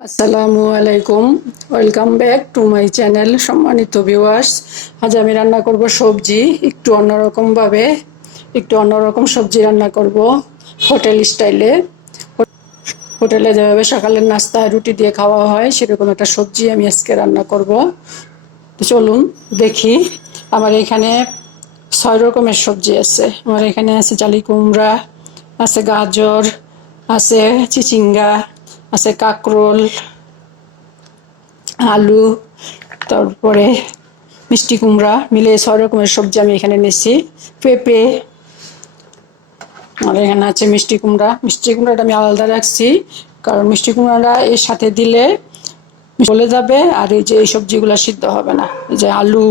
আসসালামু আলাইকুম। Welcome back to my channel. সম্মানিত ভিউয়ার্স, আজ আমি রান্না করব সবজি একটু অন্যরকম সবজি রান্না করব হোটেল স্টাইলে। হোটেলে যেভাবে সকালের নাস্তায় রুটি দিয়ে খাওয়া হয় সেরকম একটা সবজি আমি আজকে রান্না করব। তো চলুন দেখি। আমার এখানে 6 রকমের সবজি আছে। আমার এখানে আছে জালি কুমড়া, আছে গাজর, আছে চিচিঙ্গা, আছে কাঁকরোল, আলু, তারপরে মিষ্টি কুমড়া মিলে 6 রকমের সবজি আমি এখানে নিয়েছি। পেঁপে, আর এখানে আছে মিষ্টি কুমড়া। মিষ্টি কুমড়াটা আমি আলাদা রাখছি, কারণ মিষ্টি কুমড়াটা এর সাথে দিলে গলে যাবে আর এই যে এই সবজিগুলো সিদ্ধ হবে না। এই যে আলু,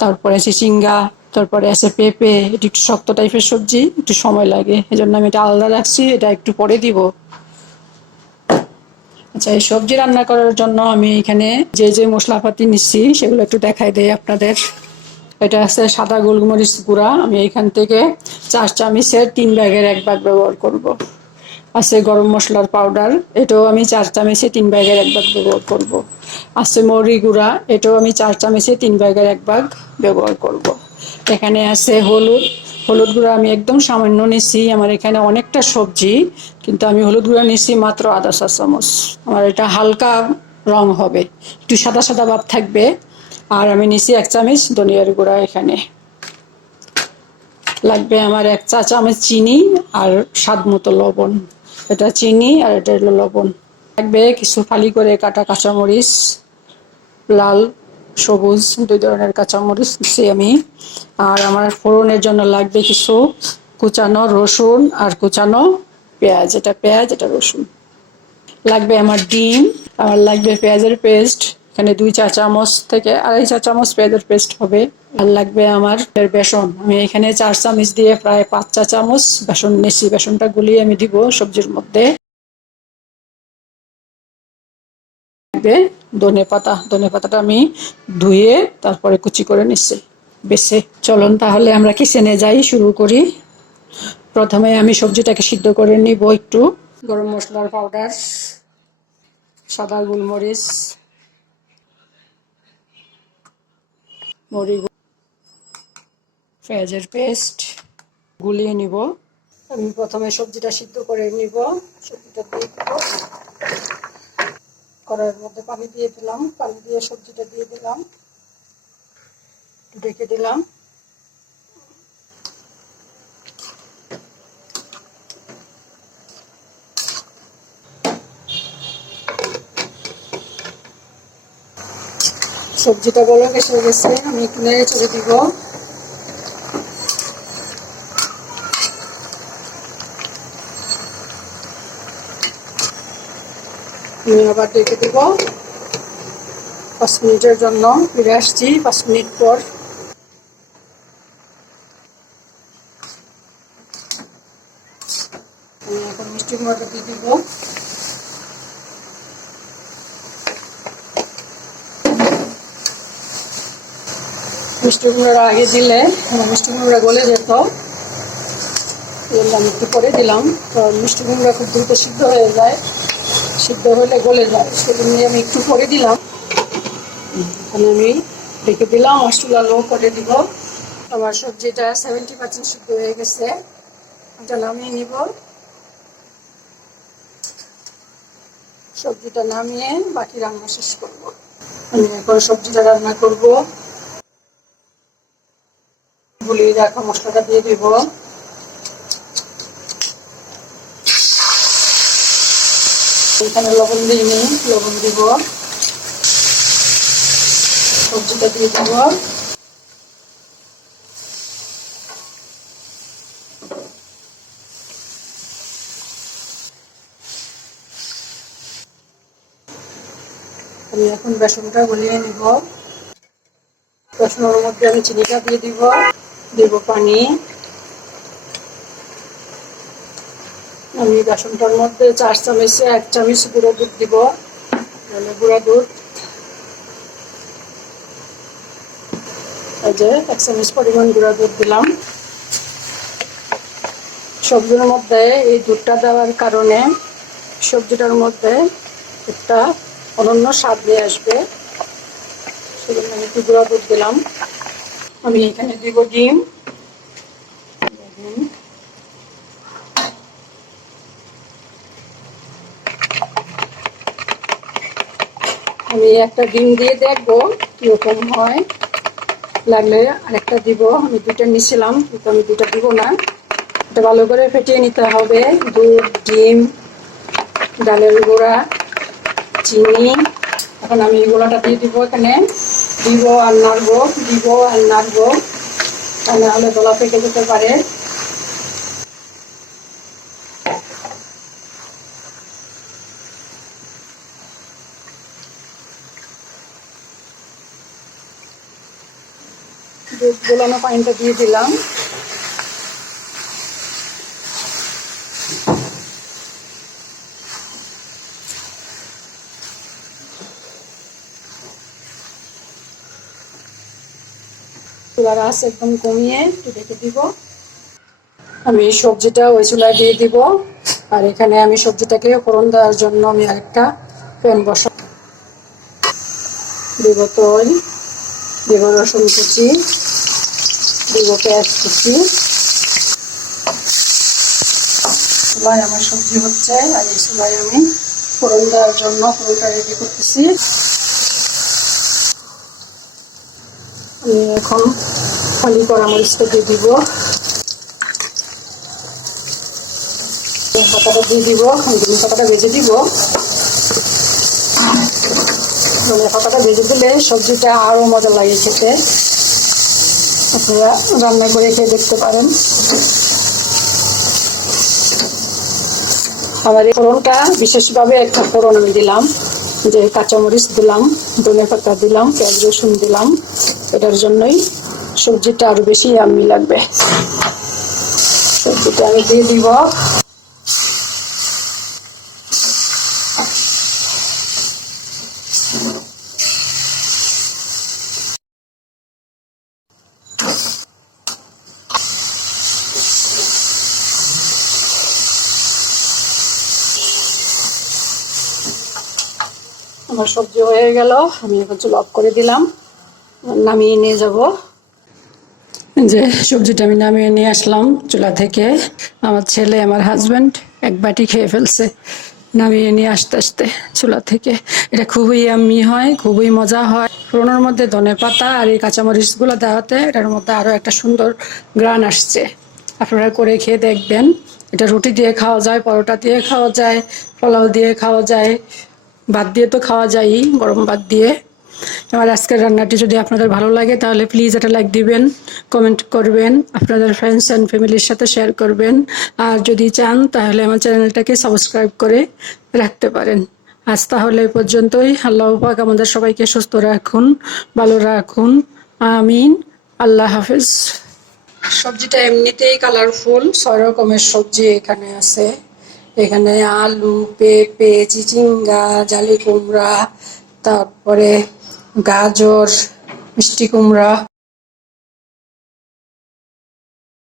তারপরে চিচিঙ্গা, তারপরে আছে পেঁপে, এটি একটু শক্ত টাইপের সবজি, একটু সময় লাগে, এই জন্য আমি এটা আলাদা রাখছি। এটা একটু পরে দিব। আচ্ছা, এই সবজি রান্না করার জন্য আমি এখানে যে যে মশলাপাতি নিচ্ছি সেগুলো একটু দেখাই দেই আপনাদের। এটা আছে সাদা গোলমরিচ গুঁড়া, আমি এখান থেকে 4 চামচের 3 ভাগের 1 ভাগ ব্যবহার করব। আছে গরম মশলার পাউডার, এটাও আমি 4 চামচে 3 ভাগের 1 ভাগ ব্যবহার করব। আছে মরি গুঁড়া, এটাও আমি 4 চামচে 3 ভাগের 1 ভাগ ব্যবহার করব। এখানে আছে হলুদ, হলুদ গুঁড়া আমি একদম সামান্য নিচ্ছি। আমার এখানে অনেকটা সবজি, কিন্তু আমি হলুদ গুঁড়া নিচ্ছি মাত্র ½ চা চামচ। আমার এটা হালকা রং হবে, একটু সাদা সাদা ভাব থাকবে। আর আমি নিচ্ছি 1 চামচ ধনিয়ার গুঁড়া। এখানে লাগবে আমার 1 চা চামচ চিনি আর স্বাদ মতো লবণ। এটা চিনি আর এটা হলো লবণ। লাগবে কিছু ফালি করে কাটা কাঁচামরিচ, লাল সবুজ 2 ধরনের কাঁচামরিচ দিচ্ছি আমি। আর আমার ফোড়নের জন্য লাগবে কিছু কুচানো রসুন আর কুচানো পেঁয়াজ। এটা পেঁয়াজ, এটা রসুন। লাগবে আমার ডিম, আমার লাগবে পেঁয়াজের পেস্ট। এখানে 2 চা চামচ থেকে 2.5 চা চামচ পেঁয়াজের পেস্ট হবে। আর লাগবে আমার বেসন, আমি এখানে 4 চামচ দিয়ে প্রায় 5 চা চামচ বেসন নিয়েছি। বেসনটা গুলিয়ে আমি দিব সবজির মধ্যে। লাগবে ধনে পাতা, ধনে পাতাটা আমি ধুয়ে তারপরে কুচি করে নিচ্ছি বেছে। চলুন তাহলে আমরা কিচেনে যাই, শুরু করি। প্রথমে আমি সবজিটাকে সিদ্ধ করে নিব একটু। গরম মশলার পাউডার, সাদা গোলমরিচ, মরি, পেঁয়াজের পেস্ট গুলিয়ে নিব। আমি প্রথমে সবজিটা সিদ্ধ করে নিব। সবজিটা দিয়ে দিব, কড়াইয়ের মধ্যে পানি দিয়ে দিলাম, পানি দিয়ে সবজিটা দিয়ে দিলাম, ঢেকে দিলাম। সবজিটা বলক এসে গেছে, আমি একটু নেড়ে চেড়ে দিব। আমি আবার ঢেকে দিব 5 মিনিটের জন্য। ফিরে আসছি 5 মিনিট পর। আমি এখন মিষ্টি কুমড়াটা দিয়ে দিব। মিষ্টি কুমড়াটা আগে দিলে মিষ্টি কুমড়া গলে যেত, আমি একটু পরে দিলাম। কারণ মিষ্টি কুমড়া খুব দ্রুত সিদ্ধ হয়ে যায়, সিদ্ধ হলে গলে যায়, সেজন্য আমি একটু পরে দিলাম। এখন আমি ঢেকে দিলাম, চুলা লো করে দিব। আমার সবজিটা 70% সিদ্ধ হয়ে গেছে, এটা নামিয়ে নিব। সবজিটা নামিয়ে বাকি রান্না শেষ করব। আমি এখন সবজিটা রান্না করব। গুলিয়ে রাখা মশলাটা দিয়ে দিব। এখানে লবণ দিইনি, লবণ দিব। সবজিটা দিয়ে দিব। আমি এখন বেসনটা গলিয়ে নিব। বেসনের মধ্যে আমি চিনিটা দিয়ে দিব, দিব পানি। আমি বেসনটার মধ্যে 4 চামচে 1 চামচ গুঁড়ো দুধ দিব, গুঁড়া দুধ। এই যে 1 চামচ পরিমাণ গুঁড়া দুধ দিলাম। সবজির মধ্যে এই দুধটা দেওয়ার কারণে সবজিটার মধ্যে একটা অনন্য স্বাদ নিয়ে আসবে। সেজন্য আমি একটু গুঁড়া দুধ দিলাম। আমি এখানে দিব ডিম। আমি একটা ডিম দিয়ে দেখবো কিরকম হয়, লাগলে আরেকটা দিব। আমি দুইটা নিয়েছিলাম, কিন্তু আমি দুইটা দিব না। এটা ভালো করে ফেটিয়ে নিতে হবে। দুধ, ডিম, ডালের গুঁড়া, চিনি। এখন আমি এই গুঁড়াটা দিয়ে দিব এখানে। দিব আর নাড়বো, দিব আর নাড়বো, তা নাহলে গলা পেকে যেতে পারে। দুধ গোলানো পানিটা দিয়ে দিলাম। চুলার আঁচ একদম কমিয়ে একটু ঢেকে দিব। আমি সবজিটা ওই চুলায় দিয়ে দিব। আর এখানে আমি সবজিটাকে ফোড়ন দেওয়ার জন্য আমি আরেকটা প্যান বসা দিব। তেল দিব, রসুন কুচি দিব, পেঁয়াজ কুচি। চুলায় আমার সবজি হচ্ছে, আর এই চুলায় আমি ফোড়ন দেওয়ার জন্য ফোড়নটা রেডি করতেছি। আমি এখন খালি করা মরিচটা দিয়ে দিব, পাতাটা দিয়ে দিব। পাতাটা ভেজে দিব। পাতাটা ভেজে দিলে সবজিটা আরো মজা লাগে খেতে। আপনারা রান্না করে খেয়ে দেখতে পারেন। আবার এই ফোড়নটা বিশেষভাবে একটা ফোড়ন আমি দিলাম, যে কাঁচামরিচ দিলাম, ধনে পাতা দিলাম, পেঁয়াজ রসুন দিলাম। এটার জন্যই সবজিটা আরো বেশি ইয়াম্মি লাগবে। সবজিটা আমি দিয়ে দিব। আমার সবজি হয়ে গেল, আমি এখন চুলা অফ করে দিলাম, নামিয়ে নিয়ে যাব। যে সবজিটা আমি নামিয়ে নিয়ে আসলাম চুলা থেকে। আমার ছেলে, আমার হাজব্যান্ড এক বাটি খেয়ে ফেলছে নামিয়ে নিয়ে আসতে আসতে চুলা থেকে। এটা খুবই ইয়াম্মি হয়, খুবই মজা হয়। ফোড়নের মধ্যে ধনে পাতা আর এই কাঁচামরিচগুলো দেওয়াতে এটার মধ্যে আরও একটা সুন্দর গ্রান আসছে। আপনারা করে খেয়ে দেখবেন। এটা রুটি দিয়ে খাওয়া যায়, পরোটা দিয়ে খাওয়া যায়, পোলাও দিয়ে খাওয়া যায়, ভাত দিয়ে তো খাওয়া যায়ই, গরম ভাত দিয়ে। আমার আজকের রান্নাটি যদি আপনাদের ভালো লাগে তাহলে প্লিজ একটা লাইক দিবেন, কমেন্ট করবেন, আপনাদের ফ্রেন্ডস অ্যান্ড ফ্যামিলির সাথে শেয়ার করবেন। আর যদি চান তাহলে আমার চ্যানেলটাকে সাবস্ক্রাইব করে রাখতে পারেন। আজ তাহলে এই পর্যন্তই। আল্লাহ পাক আমাদের সবাইকে সুস্থ রাখুন, ভালো রাখুন, আমিন। আল্লাহ হাফেজ। সবজিটা এমনিতেই কালারফুল। 6 রকমের সবজি এখানে আছে। এখানে আলু, পেঁপে, চিচিঙ্গা, জালি কুমড়া, তারপরে গাজর, মিষ্টি কুমড়া,